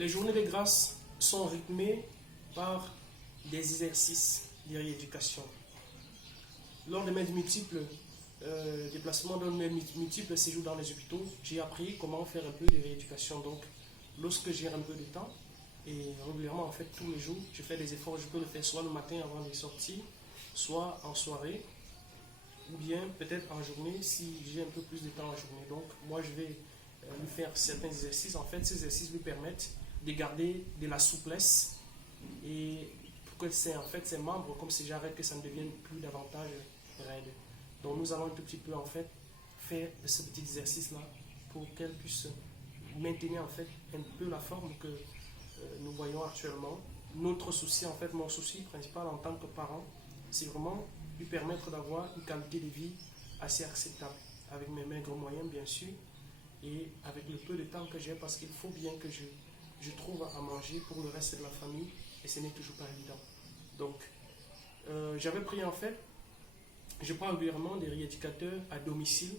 Les journées de grâce sont rythmées par des exercices de rééducation. Lors de mes multiples déplacements, de mes multiples séjours dans les hôpitaux, j'ai appris comment faire un peu de rééducation. Donc, lorsque j'ai un peu de temps, et régulièrement, en fait, tous les jours, je fais des efforts. Je peux le faire soit le matin avant de sortir, soit en soirée, ou bien peut-être en journée si j'ai un peu plus de temps en journée. Donc, moi, je vais lui faire certains exercices. En fait, ces exercices lui permettent de garder de la souplesse et pour que ses membres, comme si j'arrête, que ça ne devienne plus davantage raide. Donc, nous allons un tout petit peu, en fait, faire ce petit exercice-là pour qu'elle puisse maintenir, en fait, un peu la forme que nous voyons actuellement. Notre souci, en fait, mon souci principal en tant que parent, c'est vraiment lui permettre d'avoir une qualité de vie assez acceptable, avec mes maigres moyens, bien sûr, et avec le peu de temps que j'ai, parce qu'il faut bien que je trouve à manger pour le reste de la famille, et ce n'est toujours pas évident. Donc, j'avais pris, en fait, je prends régulièrement des rééducateurs à domicile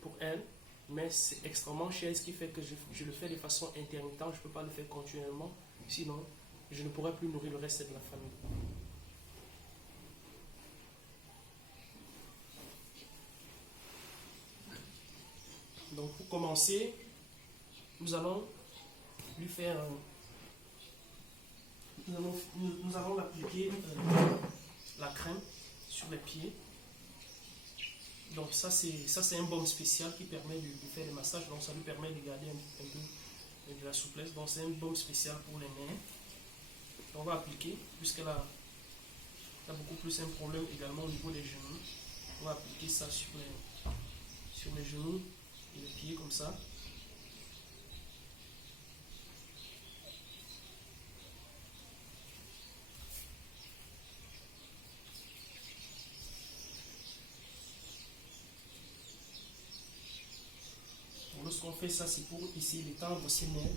pour elle, mais c'est extrêmement cher, ce qui fait que je le fais de façon intermittente, je ne peux pas le faire continuellement, sinon je ne pourrais plus nourrir le reste de la famille. Donc pour commencer, nous allons lui faire, nous allons l'appliquer la crème sur les pieds. Donc ça c'est un baume spécial qui permet de faire des massages, donc ça lui permet de garder un peu de la souplesse. Donc c'est un baume spécial pour les nerfs. On va appliquer, puisqu'elle a beaucoup plus un problème également au niveau des genoux. On va appliquer ça sur les genoux et les pieds comme ça. Lorsqu'on fait ça, c'est pour essayer d'étendre ses nerfs,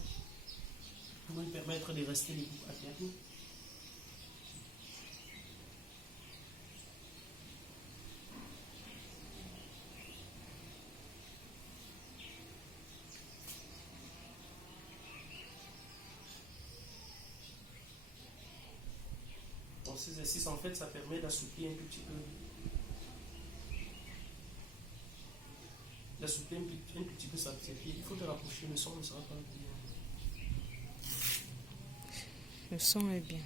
pour lui permettre de rester debout à terme. Donc ces exercices, en fait, ça permet d'assouplir un petit peu. D'assouplir un petit peu sa pied. Il faut te rapprocher, le son ne sera pas bien. Le son est bien.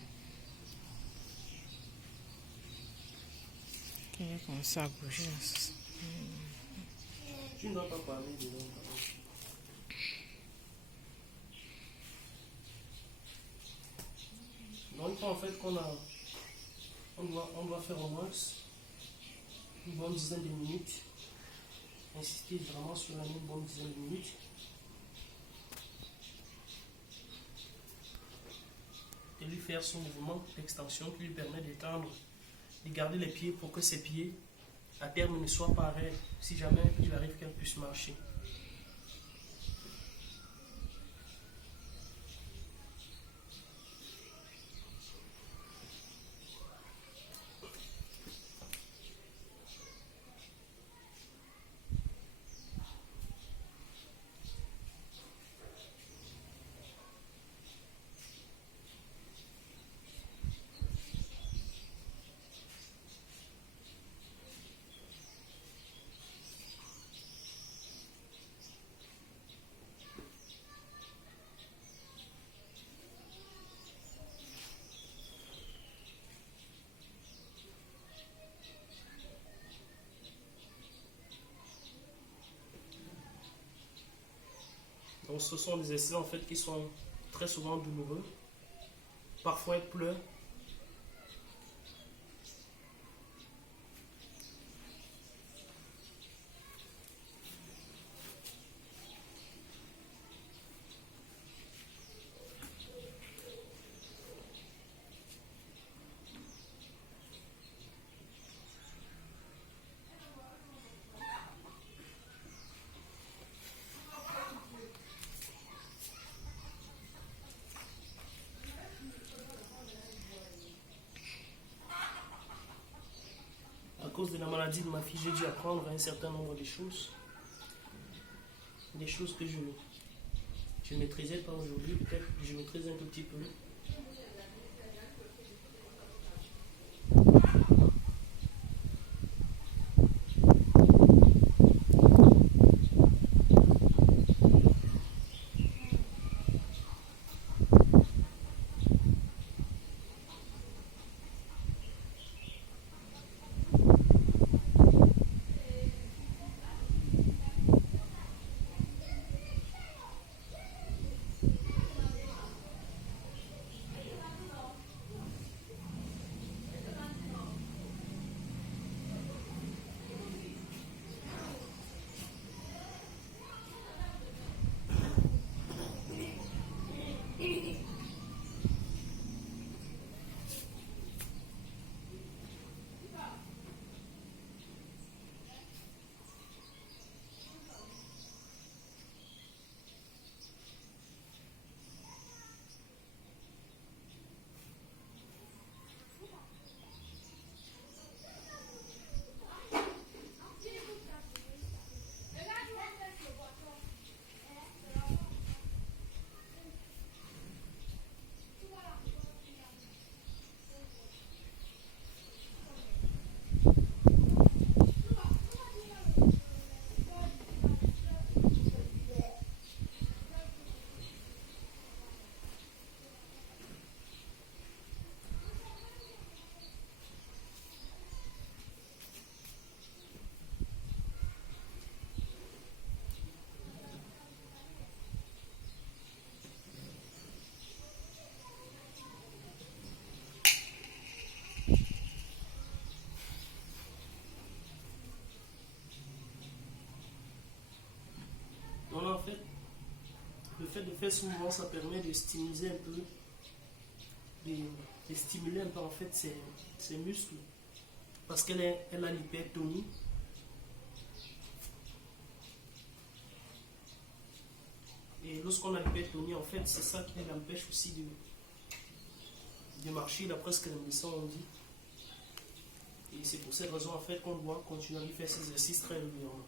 Il va commencer à bouger. Tu ne dois pas parler dedans. Donc, en fait, on doit faire au moins une bonne dizaine de minutes. Insister vraiment sur la même bonne dizaine de minutes. Et lui faire son mouvement d'extension qui lui permet d'étendre, de garder les pieds pour que ses pieds, à terme, ne soient pas raides si jamais il arrive qu'elle puisse marcher. Donc ce sont des exercices en fait qui sont très souvent douloureux. Parfois elle pleure. À cause de la maladie de ma fille, j'ai dû apprendre un certain nombre de choses. Des choses que je Je ne maîtrisais pas aujourd'hui, peut-être que je maîtrise un tout petit peu. Donc en fait, le fait de faire ce mouvement, ça permet de stimuler un peu, de stimuler un peu en fait ses muscles, parce elle a l'hypertonie. Et lorsqu'on a l'hypertonie, en fait, c'est ça qui l'empêche aussi de marcher, d'après ce que les médecins ont dit. Et c'est pour cette raison en fait qu'on doit continuer à lui faire ces exercices très régulièrement.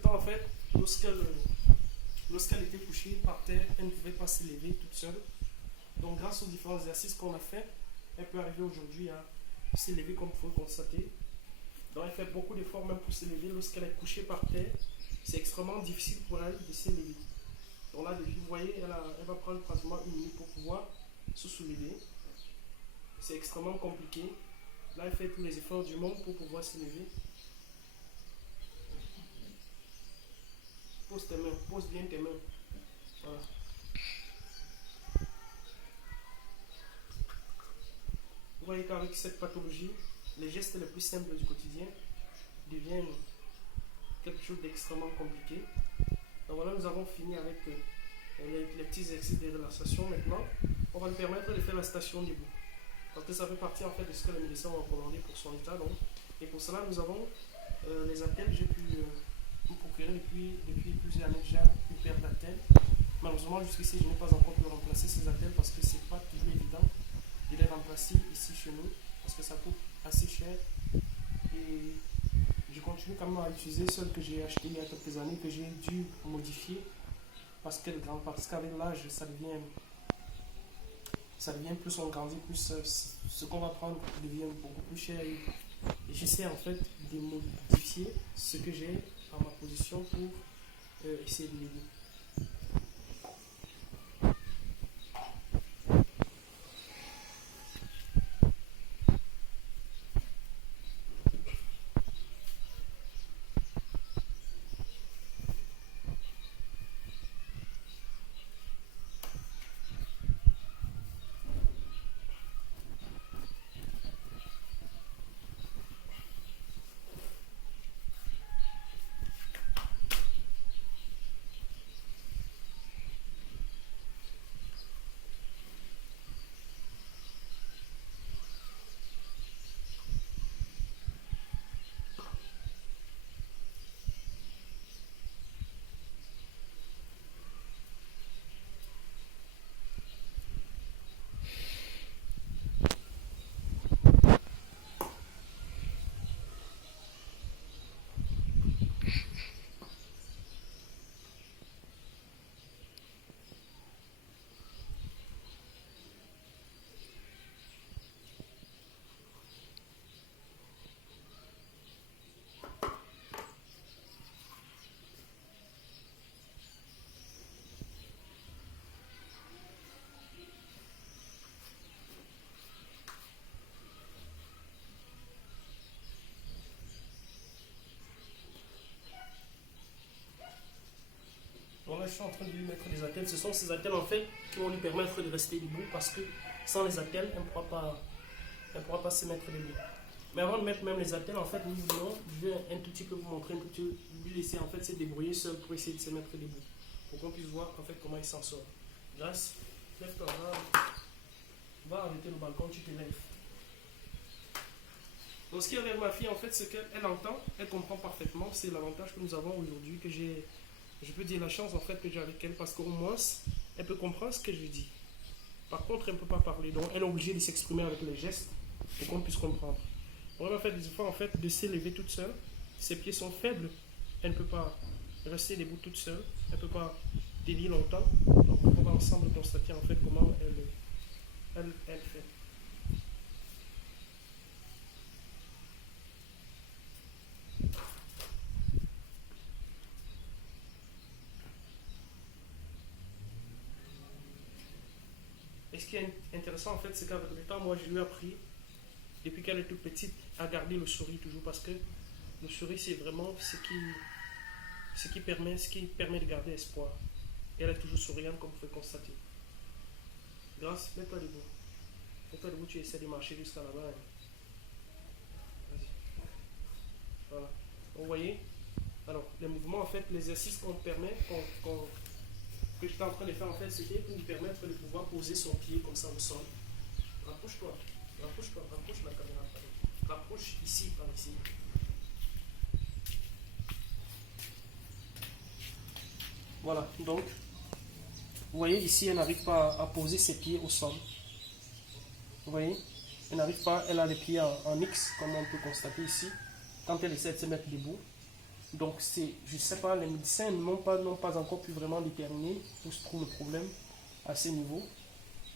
temps, en fait, lorsqu'elle était couchée par terre, elle ne pouvait pas s'élever toute seule. Donc, grâce aux différents exercices qu'on a fait, elle peut arriver aujourd'hui à s'élever comme vous pouvez constater. Donc, elle fait beaucoup d'efforts même pour s'élever. Lorsqu'elle est couchée par terre, c'est extrêmement difficile pour elle de s'élever. Donc là, vous voyez, elle va prendre pratiquement 1 minute pour pouvoir se soulever. C'est extrêmement compliqué. Là, elle fait tous les efforts du monde pour pouvoir s'élever. Pose tes mains, pose bien tes mains. Voilà. Vous voyez qu'avec cette pathologie, les gestes les plus simples du quotidien deviennent quelque chose d'extrêmement compliqué. Donc voilà, nous avons fini avec les petits exercices de relaxation. Maintenant, on va lui permettre de faire la station debout. Parce que ça fait partie en fait de ce que les médecins ont recommandé pour son état. Donc. Et pour cela, nous avons les attelles. J'ai pu me procurer depuis plusieurs années déjà une paire d'attelles. Malheureusement, jusqu'ici, je n'ai pas encore pu remplacer ces attelles parce que ce n'est pas toujours évident de les remplacer ici chez nous. Parce que ça coûte assez cher. Et je continue quand même à utiliser celle que j'ai achetée il y a quelques années, que j'ai dû modifier parce qu'avec l'âge, ça devient plus on grandit, plus ce qu'on va prendre devient beaucoup plus cher. Et j'essaie en fait de modifier ce que j'ai à ma position pour essayer de l'aider. Donc là, je suis en train de lui mettre des attelles. Ce sont ces attelles en fait qui vont lui permettre de rester debout parce que sans les attelles, elle ne pourra pas se mettre debout. Mais avant de mettre même les attelles, en fait, je vais un tout petit peu vous montrer, lui laisser en fait se débrouiller seul pour essayer de se mettre debout. Pour qu'on puisse voir en fait comment il s'en sort. Grâce, lève-toi, va arrêter le balcon, tu te lèves. Donc ce qui est avec ma fille, en fait, c'est qu'elle entend, elle comprend parfaitement. C'est l'avantage que nous avons aujourd'hui, que je peux dire la chance en fait que j'ai avec elle, parce qu'au moins, elle peut comprendre ce que je dis. Par contre, elle ne peut pas parler, donc elle est obligée de s'exprimer avec les gestes pour qu'on puisse comprendre. On va faire des efforts en fait de s'élever toute seule. Ses pieds sont faibles, elle ne peut pas rester debout toute seule, elle ne peut pas délier longtemps. Donc on va ensemble constater en fait comment elle fait. Et ce qui est intéressant en fait, c'est qu'avec le temps, moi je lui ai appris, depuis qu'elle est toute petite, à garder le sourire toujours, parce que le sourire c'est vraiment ce qui permet de garder espoir. Et elle est toujours souriante comme vous pouvez constater. Grâce, mets-toi debout. Mets-toi debout, tu essaies de marcher jusqu'à là-bas. Vas-y. Voilà. Vous voyez? Alors, les mouvements, en fait, l'exercice qu'on permet, que j'étais en train de faire, en fait, c'était pour lui permettre de pouvoir poser son pied comme ça au sol. Rapproche-toi, rapproche la caméra. Rapproche ici, par ici. Voilà, donc, vous voyez, ici, elle n'arrive pas à poser ses pieds au sol. Vous voyez? Elle n'arrive pas, elle a les pieds en X, comme on peut constater ici. Quand elle essaie de se mettre debout, Donc, je ne sais pas, les médecins n'ont pas encore pu vraiment déterminer où se trouve le problème à ce niveau.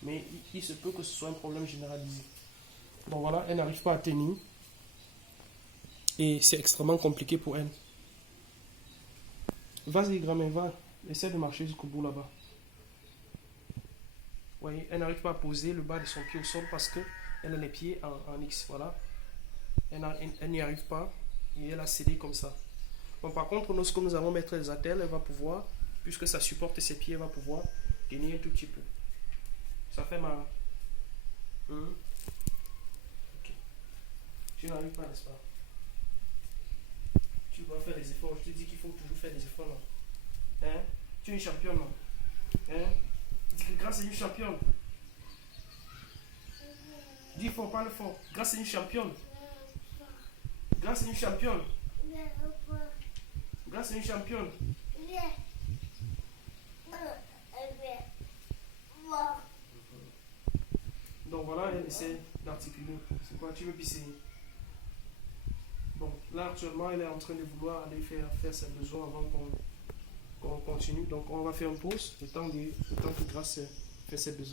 Mais il se peut que ce soit un problème généralisé. Donc voilà, elle n'arrive pas à tenir. Et c'est extrêmement compliqué pour elle. Vas-y, grand-mère, va. Essaie de marcher jusqu'au bout là-bas. Vous voyez, elle n'arrive pas à poser le bas de son pied au sol parce qu'elle a les pieds en X. Voilà. Elle n'y arrive pas. Et elle a cédé comme ça. Bon, par contre, lorsque nous allons mettre les attelles, elle va pouvoir, puisque ça supporte ses pieds, elle va pouvoir tenir un tout petit peu. Ça fait mal. Ok. Tu n'arrives pas, n'est-ce pas? Tu dois faire des efforts. Je te dis qu'il faut toujours faire des efforts. Là. Hein? Tu es une championne. Là. Hein? Dis que grâce à une championne. Dis fort, parle fort. Grâce à une championne. Grâce à une championne. Grâce à une championne. Donc voilà, elle essaie d'articuler. C'est quoi? Tu veux pisser? Bon, là actuellement, elle est en train de vouloir aller faire ses besoins avant qu'on continue. Donc on va faire une pause, le temps que Grâce fait ses besoins.